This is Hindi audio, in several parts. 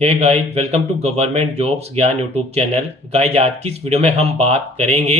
Hey guys, welcome to government jobs Gyan YouTube channel. Guys, आज की इस वीडियो में हम बात करेंगे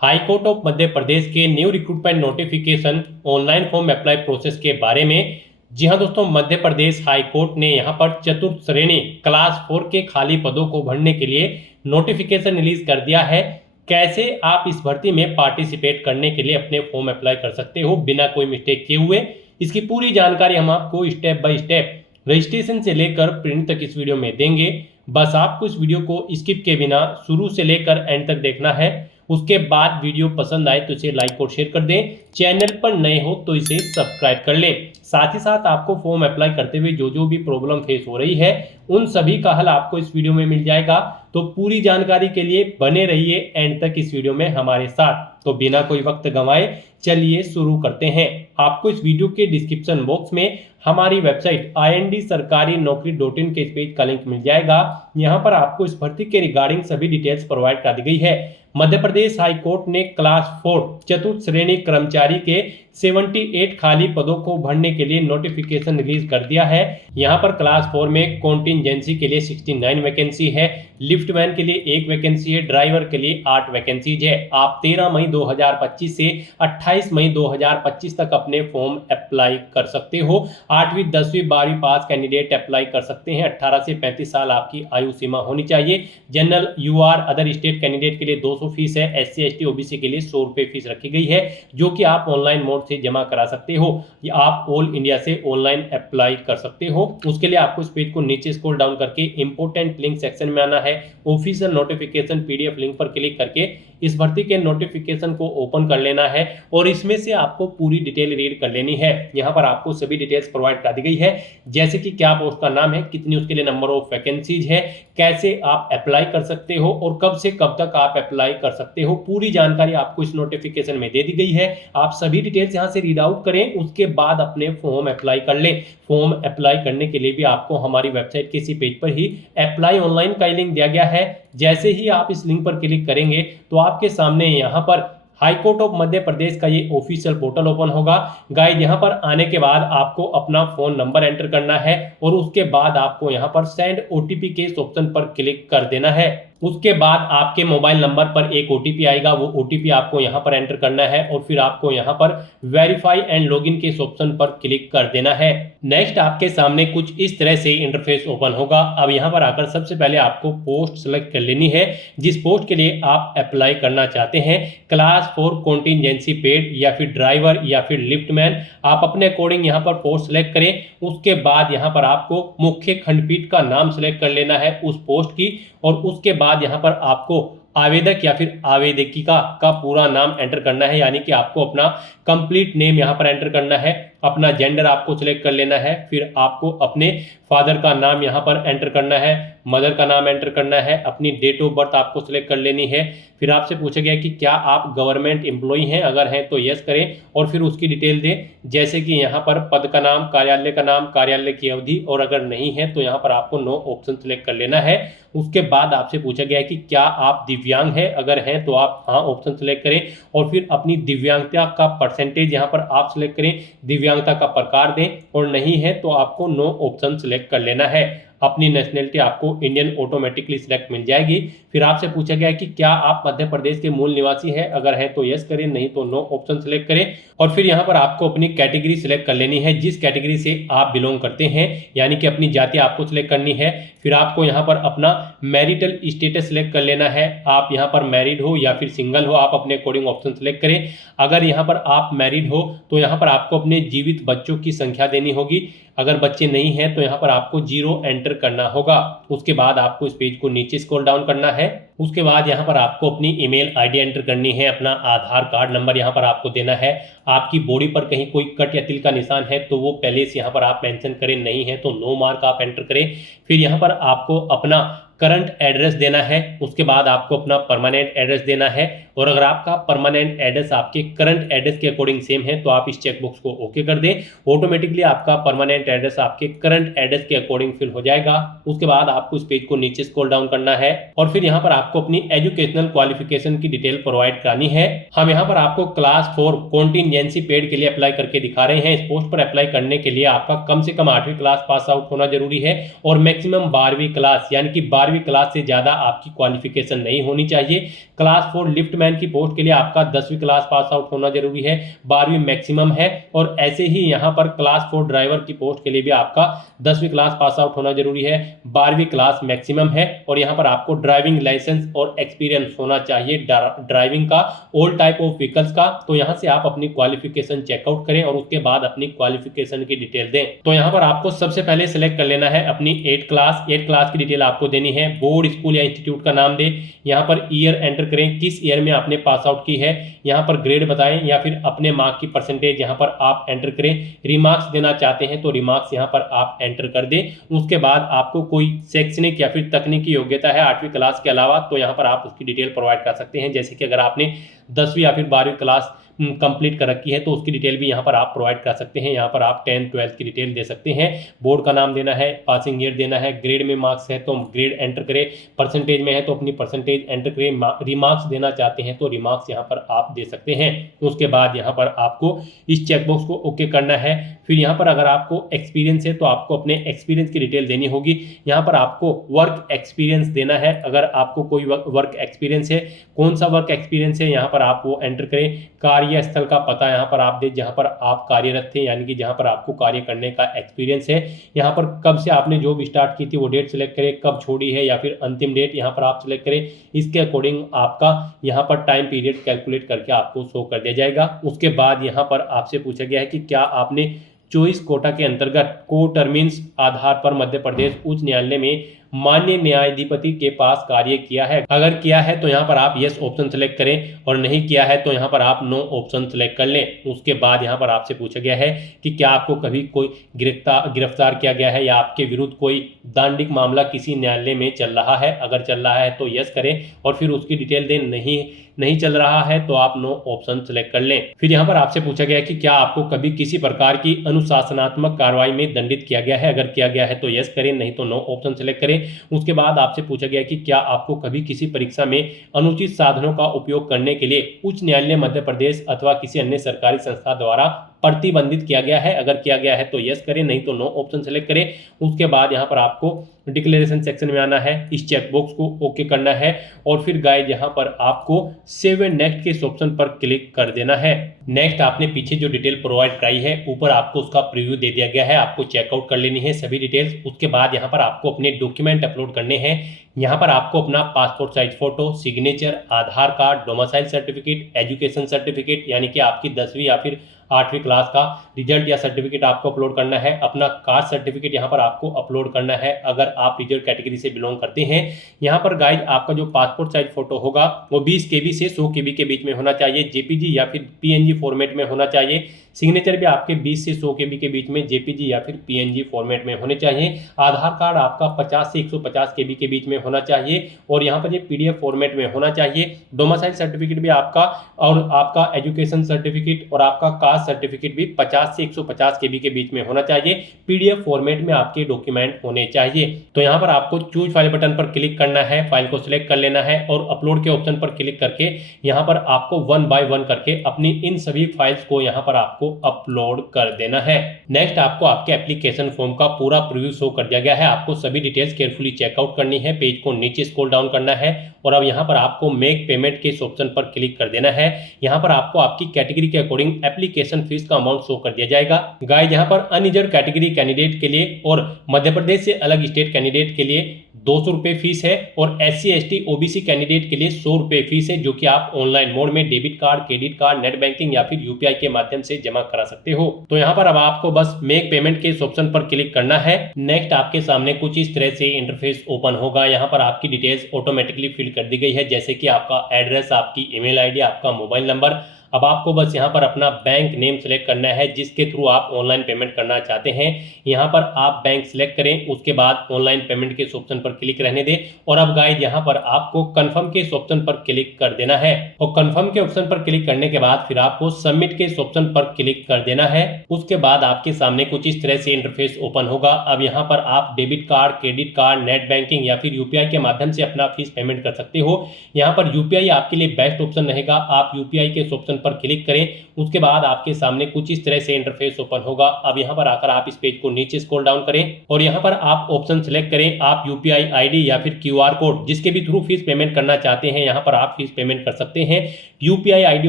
High Court of Madhya Pradesh के new recruitment notification online form apply process के बारे में। जी हां दोस्तों, मध्य प्रदेश हाई कोर्ट ने यहां पर चतुर्थ श्रेणी क्लास 4 के खाली पदों को भरने के लिए नोटिफिकेशन रिलीज कर दिया है। कैसे आप इस भर्ती में पार्टिसिपेट करने के लिए अपने फॉर्म अप्लाई कर सकते हो बिना कोई मिस्टेक किए हुए, इसकी पूरी जानकारी हम आपको स्टेप बाय स्टेप रजिस्ट्रेशन से लेकर प्रिंट तक इस वीडियो में देंगे। बस आपको इस वीडियो को स्किप के बिना शुरू से लेकर एंड तक देखना है। उसके बाद वीडियो पसंद आए तो इसे लाइक और शेयर कर दें। चैनल पर नए हो तो इसे सब्सक्राइब कर लें। साथ ही साथ आपको फॉर्म अप्लाई करते हुए जो जो भी प्रॉब्लम फेस हो रही है उन सभी का हल आपको इस वीडियो में मिल जाएगा। तो पूरी जानकारी के लिए बने रहिए एंड तक इस वीडियो में हमारे साथ। तो बिना कोई वक्त गंवाए चलिए शुरू करते हैं। आपको इस वीडियो के डिस्क्रिप्शन बॉक्स में हमारी वेबसाइट ind-sarkari-naukri.in के इस पेज का लिंक मिल जाएगा। यहाँ पर आपको इस भर्ती के रिगार्डिंग सभी डिटेल्स प्रोवाइड कर दी गई है। मध्य प्रदेश हाई कोर्ट ने क्लास 4 चतुर्थ श्रेणी कर्मचारी के 78 खाली पदों को भरने के लिए नोटिफिकेशन रिलीज कर दिया है। यहाँ पर क्लास 4 में कॉन्टिंजेंसी के लिए 69 वैकेंसी है, लिफ्टमैन के लिए 1 वैकेंसी है, ड्राइवर के लिए 8 वैकेंसीज है। आप 13 मई 2025 से 28 मई 2025 तक अपने फॉर्म अप्लाई कर सकते हो। 8वीं 10वीं 12वीं पास कैंडिडेट अप्लाई कर सकते हैं। 18 से 35 साल आपकी आयु सीमा होनी चाहिए। General UR other state candidate के लिए 200 फीस है। SC ST OBC के लिए 100 रुपये फीस रखी गई है, जो कि आप ऑनलाइन मोड से जमा करा सकते हो या आप ऑल इंडिया से ऑनलाइन अप्लाई कर सकते हो। उसके लिए आपको इस पेज को नीचे स्क्रॉल डाउन करके इंपोर्टेंट लिंक सेक्शन में आना है। ऑफिशियल नोटिफिकेशन PDF लिंक पर क्लिक करके इस भर्ती के नोटिफिकेशन को ओपन कर लेना है और इसमें से आपको पूरी डिटेल रीड कर लेनी है। यहाँ पर आपको सभी डिटेल्स प्रोवाइड कर दी गई है, जैसे कि क्या पोस्ट का नाम है, कितनी उसके लिए नंबर ऑफ वैकेंसीज है, कैसे आप अप्लाई कर सकते हो और कब से कब तक आप अप्लाई कर सकते हो। पूरी जानकारी आपको इस नोटिफिकेशन में दे दी गई है। आप सभी डिटेल्स यहाँ से रीड आउट करें, उसके बाद अपने फॉर्म अप्लाई कर लें। फॉर्म अप्लाई करने के लिए भी आपको हमारी वेबसाइट के इसी पेज पर ही अप्लाई ऑनलाइन का लिंक दिया गया है। जैसे ही आप इस लिंक पर क्लिक करेंगे तो आपके सामने यहाँ पर हाई कोर्ट ऑफ मध्य प्रदेश का ये ऑफिशियल पोर्टल ओपन होगा। गाइस, यहाँ पर आने के बाद आपको अपना फोन नंबर एंटर करना है और उसके बाद आपको यहाँ पर सेंड OTP के इस ऑप्शन पर क्लिक कर देना है। उसके बाद आपके मोबाइल नंबर पर एक OTP आएगा, वो OTP आपको यहाँ पर एंटर करना है और फिर आपको यहाँ पर वेरीफाई एंड लॉगिन के इस ऑप्शन पर क्लिक कर देना है। नेक्स्ट आपके सामने कुछ इस तरह से इंटरफेस ओपन होगा। अब यहाँ पर आकर सबसे पहले आपको पोस्ट सेलेक्ट कर लेनी है जिस पोस्ट के लिए आप अप्लाई करना चाहते हैं। क्लास 4 कॉन्टिंजेंसी पेड या फिर ड्राइवर या फिर लिफ्टमैन, आप अपने अकॉर्डिंग यहाँ पर पोस्ट सेलेक्ट करें। उसके बाद यहाँ पर आपको मुख्य खंडपीठ का नाम सेलेक्ट कर लेना है उस पोस्ट की और उसके बाद यहाँ पर आपको आवेदक या फिर आवेदकिका का पूरा नाम एंटर करना है, यानी कि आपको अपना कंप्लीट नेम यहाँ पर एंटर करना है। अपना जेंडर आपको सिलेक्ट कर लेना है, फिर आपको अपने फादर का नाम यहाँ पर एंटर करना है, मदर का नाम एंटर करना है, अपनी डेट ऑफ बर्थ आपको सिलेक्ट कर लेनी है। फिर आपसे पूछा गया कि क्या आप गवर्नमेंट एम्प्लॉई हैं, अगर हैं तो यस करें और फिर उसकी डिटेल दें, जैसे कि यहाँ पर पद का नाम, कार्यालय की अवधि, और अगर नहीं है तो यहाँ पर आपको नो ऑप्शन सिलेक्ट कर लेना है। उसके बाद आपसे पूछा गया है कि क्या आप दिव्यांग हैं, अगर हैं तो आप हाँ ऑप्शन सिलेक्ट करें और फिर अपनी दिव्यांगता का परसेंटेज यहाँ पर आप सिलेक्ट करें, दिव्यांगता का प्रकार दें, और नहीं है तो आपको नो ऑप्शन सिलेक्ट कर लेना है। अपनी नेशनलिटी आपको इंडियन ऑटोमेटिकली सिलेक्ट मिल जाएगी। फिर आपसे पूछा गया है कि क्या आप मध्य प्रदेश के मूल निवासी हैं, अगर हैं तो यस करें, नहीं तो नो ऑप्शन सिलेक्ट करें। और फिर यहाँ पर आपको अपनी कैटेगरी सिलेक्ट कर लेनी है, जिस कैटेगरी से आप बिलोंग करते हैं, यानी कि अपनी जाति आपको सिलेक्ट करनी है। फिर आपको यहाँ पर अपना मैरिटल स्टेटस सिलेक्ट कर लेना है, आप यहाँ पर मैरिड हो या फिर सिंगल हो, आप अपने अकॉर्डिंग ऑप्शन सिलेक्ट करें। अगर यहाँ पर आप मैरिड हो तो यहाँ पर आपको अपने जीवित बच्चों की संख्या देनी होगी, अगर बच्चे नहीं हैं तो यहाँ पर आपको 0 एंटर करना होगा। उसके बाद आपको इस पेज को नीचे स्क्रॉल डाउन करना है। उसके बाद यहाँ पर आपको अपनी ईमेल ID एंटर करनी है, अपना आधार कार्ड नंबर यहाँ पर आपको देना है। आपकी बॉडी पर कहीं कोई कट या तिल का निशान है तो वो पहले से यहाँ पर आप मेंशन करें, नहीं है तो नो मार्क आप एंटर करें। फिर यहाँ पर आपको अपना करंट एड्रेस देना है, उसके बाद आपको अपना परमानेंट एड्रेस देना है। और अगर आपका परमानेंट एड्रेस आपके करंट एड्रेस के अकॉर्डिंग सेम है तो आप इस चेकबॉक्स को ओके कर दें। ऑटोमेटिकली आपका परमानेंट एड्रेस आपके करंट एड्रेस के अकॉर्डिंग फिल हो जाएगा। उसके बाद आपको इस पेज को नीचे स्क्रॉल डाउन करना है और फिर यहाँ पर आपको अपनी एजुकेशनल क्वालिफिकेशन की डिटेल प्रोवाइड करानी है। हम यहाँ पर आपको क्लास 4 कॉन्टिजेंसी पेड के लिए अप्लाई करके दिखा रहे हैं। इस पोस्ट पर अप्लाई करने के लिए आपका कम से कम 8वीं क्लास पास आउट होना जरूरी है और मैक्सिमम 12वीं क्लास यानी कि 12वीं क्लास से ज्यादा आपकी क्वालिफिकेशन नहीं होनी चाहिए। क्लास 4 लिफ्टमैन की पोस्ट के लिए आपका 10वीं क्लास पास आउट होना जरूरी है, 12वीं मैक्सिमम है। और ऐसे ही यहाँ पर क्लास 4 ड्राइवर की पोस्ट के लिए भी आपका 10वीं क्लास पास आउट होना जरूरी है, 12वीं क्लास मैक्सिमम है। और यहाँ पर आपको ड्राइविंग लाइसेंस और एक्सपीरियंस होना चाहिए ड्राइविंग का, ऑल टाइप ऑफ व्हीकल्स का। तो यहाँ से आप अपनी क्वालिफिकेशन चेकआउट करें और उसके बाद अपनी क्वालिफिकेशन की डिटेल दें। तो यहाँ पर आपको सबसे पहले सिलेक्ट कर लेना है अपनी 8 क्लास की डिटेल आपको देनी है। बोर्ड, स्कूल या इंस्टीट्यूट का नाम दें। यहाँ पर ईयर एंटर करें, किस ईयर में आपने पास आउट की है। यहाँ पर ग्रेड बताएं या फिर अपने मार्क की परसेंटेज यहाँ पर आप एंटर करें। रिमार्क्स देना चाहते हैं तो रिमार्क्स यहाँ पर आप एंटर कर दें। उसके बाद आपको कोई शैक्षणिक या फिर तकनीकी योग्यता है 8वीं क्लास के अलावा तो यहाँ पर आप उसकी डिटेल प्रोवाइड कर सकते हैं। जैसे कि अगर आपने 10वीं या फिर 12वीं क्लास कंप्लीट कर रखी है तो उसकी डिटेल भी यहाँ पर आप प्रोवाइड कर सकते हैं। यहाँ पर आप 10th 12th की डिटेल दे सकते हैं। बोर्ड का नाम देना है, पासिंग ईयर देना है, ग्रेड में मार्क्स है तो ग्रेड एंटर करें, परसेंटेज में है तो अपनी परसेंटेज एंटर करें, रिमार्क्स देना चाहते हैं तो रिमार्क्स यहाँ पर आप दे सकते हैं। उसके बाद यहाँ पर आपको इस चेकबॉक्स को ओके करना है। फिर यहाँ पर अगर आपको एक्सपीरियंस है तो आपको अपने एक्सपीरियंस की डिटेल देनी होगी। यहाँ पर आपको वर्क एक्सपीरियंस देना है। अगर आपको कोई वर्क एक्सपीरियंस है, कौन सा वर्क एक्सपीरियंस है यहाँ पर आप वो एंटर करें। कार्यस्थल का पता यहाँ पर आप दें जहाँ पर आप कार्यरत थे, यानी कि जहाँ पर आपको कार्य करने का एक्सपीरियंस है। यहाँ पर कब से आपने जॉब स्टार्ट की थी वो डेट सेलेक्ट करें, कब छोड़ी है या फिर अंतिम डेट यहाँ पर आप सिलेक्ट करें। इसके अकॉर्डिंग आपका यहाँ पर टाइम पीरियड कैलकुलेट करके आपको शो कर दिया जाएगा। उसके बाद यहाँ पर आपसे पूछा गया है कि क्या आपने चॉइस कोटा के अंतर्गत कोटर्मीन्स आधार पर मध्य प्रदेश उच्च न्यायालय में मान्य न्यायाधिपति के पास कार्य किया है। अगर किया है तो यहाँ पर आप यस ऑप्शन सेलेक्ट करें और नहीं किया है तो यहाँ पर आप नो ऑप्शन सेलेक्ट कर लें। उसके बाद यहाँ पर आपसे पूछा गया है कि क्या आपको कभी कोई गिरफ्तार किया गया है या आपके विरुद्ध कोई दांडिक मामला किसी न्यायालय में चल रहा है। अगर चल रहा है तो यस करें और फिर उसकी डिटेल दें। नहीं चल रहा है तो आप नो ऑप्शन सेलेक्ट कर लें। फिर यहाँ पर आपसे पूछा गया है कि क्या आपको कभी किसी प्रकार की अनुशासनात्मक कार्रवाई में दंडित किया गया है। अगर किया गया है तो यस करें, नहीं तो नो ऑप्शन सेलेक्ट करें। उसके बाद आपसे पूछा गया कि क्या आपको कभी किसी परीक्षा में अनुचित साधनों का उपयोग करने के लिए उच्च न्यायालय मध्य प्रदेश अथवा किसी अन्य सरकारी संस्था द्वारा प्रतिबंधित किया गया है। अगर किया गया है तो यस करें, नहीं तो नो ऑप्शन सेलेक्ट करें। उसके बाद यहाँ पर आपको डिक्लेरेशन सेक्शन में आना है, इस चेकबॉक्स को ओके करना है और फिर गाइस यहाँ पर आपको सेव एंड नेक्स्ट के इस ऑप्शन पर क्लिक कर देना है। नेक्स्ट आपने पीछे जो डिटेल प्रोवाइड कराई है ऊपर आपको उसका प्रीव्यू दे दिया गया है, आपको चेकआउट कर लेनी है सभी डिटेल्स। उसके बाद यहाँ पर आपको अपने डॉक्यूमेंट अपलोड करने हैं। यहाँ पर आपको अपना passport size photo, signature, Aadhaar card, domicile certificate, education certificate यानी कि आपकी 10वीं या फिर 8वीं क्लास का रिजल्ट या सर्टिफिकेट आपको अपलोड करना है। अपना कास्ट सर्टिफिकेट यहाँ पर आपको अपलोड करना है अगर आप रिजर्व कैटेगरी से बिलोंग करते हैं। यहाँ पर गाइज आपका जो पासपोर्ट साइज फोटो होगा वो 20 KB से 100 KB के बीच में होना चाहिए, JPG या फिर PNG फॉर्मेट में होना चाहिए। सिग्नेचर भी आपके 20 से 100 KB के बीच में JPG या फिर PNG फॉर्मेट में होने चाहिए। आधार कार्ड आपका 50 से 150 KB के बीच में होना चाहिए और यहाँ पर ये PDF फॉर्मेट में होना चाहिए। डोमिसाइल सर्टिफिकेट भी आपका और आपका एजुकेशन सर्टिफिकेट और आपका कास्ट सर्टिफिकेट भी 50 से 150 KB के बीच में होना चाहिए। PDF फॉर्मेट में आपके डॉक्यूमेंट होने चाहिए। तो यहाँ पर आपको चूज फाइल बटन पर क्लिक करना है, फाइल को सिलेक्ट कर लेना है और अपलोड के ऑप्शन पर क्लिक करके यहाँ पर आपको 1 बाय 1 करके अपनी इन सभी फाइल्स को यहाँ पर आपको अपलोड कर देना है। नेक्स्ट आपको आपके एप्लीकेशन फॉर्म का पूरा प्रीव्यू शो कर दिया गया है। आपको सभी डिटेल्स केयरफुली चेकआउट करनी है, पेज को नीचे स्क्रॉल डाउन करना है और अब यहाँ पर आपको मेक पेमेंट के इस ऑप्शन पर क्लिक कर देना है। यहाँ पर आपको आपकी कैटेगरी के अकॉर्डिंग एप्लीकेशन फीस का अमाउंट शो कर दिया जाएगा। गाइस यहाँ पर अनरिजर्व कैटेगरी कैंडिडेट के लिए और मध्य प्रदेश से अलग स्टेट कैंडिडेट के लिए 200 रुपये फीस है और SC ST OBC कैंडिडेट के लिए 100 रुपये फीस है, जो कि आप ऑनलाइन मोड में debit card, credit card, net banking या फिर UPI के माध्यम से जमा करा सकते हो। तो यहाँ पर अब आपको बस मेक पेमेंट के इस ऑप्शन पर क्लिक करना है। नेक्स्ट आपके सामने कुछ इस तरह से इंटरफेस ओपन होगा। यहाँ पर आपकी डिटेल्स ऑटोमेटिकली फिल कर दी गई है, जैसे कि आपका एड्रेस, आपकी email ID, आपका मोबाइल नंबर, अब आपको बस यहाँ पर अपना बैंक नेम सेलेक्ट करना है जिसके थ्रू आप ऑनलाइन पेमेंट करना चाहते हैं। यहाँ पर आप बैंक सिलेक्ट करें, उसके बाद ऑनलाइन पेमेंट के इस ऑप्शन पर क्लिक रहने दें और अब गाइस यहाँ पर आपको कंफर्म के इस ऑप्शन पर क्लिक कर देना है और कंफर्म के ऑप्शन पर क्लिक करने के बाद फिर आपको सबमिट के इस ऑप्शन पर क्लिक कर देना है। उसके बाद आपके सामने कुछ इस तरह से इंटरफेस ओपन होगा। अब यहाँ पर आप debit card, credit card, net banking या फिर यूपीआई के माध्यम से अपना फीस पेमेंट कर सकते हो। यहाँ पर यूपीआई आपके लिए बेस्ट ऑप्शन रहेगा। आप यूपीआई के इस ऑप्शन पर क्लिक करें, उसके बाद आपके सामने कुछ इस तरह से इंटरफेस ओपन होगा। अब यहाँ पर आकर आप इस पेज को नीचे स्क्रॉल डाउन करें और यहाँ पर आप ऑप्शन सेलेक्ट करें, आप यूपीआई आईडी या फिर क्यूआर कोड जिसके भी थ्रू फीस पेमेंट करना चाहते हैं यहाँ पर आप फीस पेमेंट कर सकते हैं। यूपीआई आईडी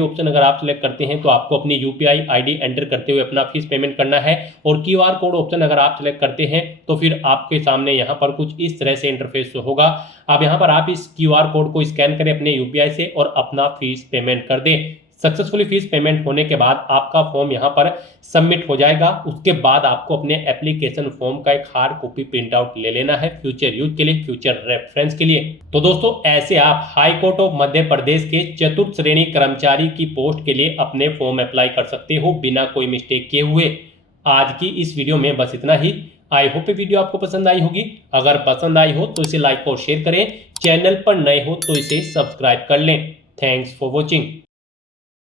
ऑप्शन अगर आप सेलेक्ट करते हैं तो आपको अपनी यूपीआई आईडी एंटर करते हुए अपना फीस पेमेंट करना है और क्यूआर कोड ऑप्शन अगर आप सेलेक्ट करते हैं तो फिर आपके सामने यहाँ पर कुछ इस तरह से इंटरफेस होगा। अब यहाँ पर आप इस क्यूआर कोड को स्कैन करें अपने यूपीआई से और अपना फीस पेमेंट कर दें। सक्सेसफुली फीस पेमेंट होने के बाद आपका फॉर्म यहाँ पर सबमिट हो जाएगा। उसके बाद आपको अपने एप्लीकेशन फॉर्म का एक हार्ड कॉपी प्रिंट आउट ले लेना है फ्यूचर यूज के लिए, फ्यूचर रेफरेंस के लिए। तो दोस्तों ऐसे आप high Court of Madhya Pradesh के चतुर्थ श्रेणी कर्मचारी की पोस्ट के लिए अपने फॉर्म अप्लाई कर सकते हो बिना कोई मिस्टेक किए हुए। आज की इस वीडियो में बस इतना ही। आई होप ये वीडियो आपको पसंद आई होगी। अगर पसंद आई हो तो इसे लाइक और शेयर करें, चैनल पर नए हो तो इसे सब्सक्राइब कर लें। Thanks for watching.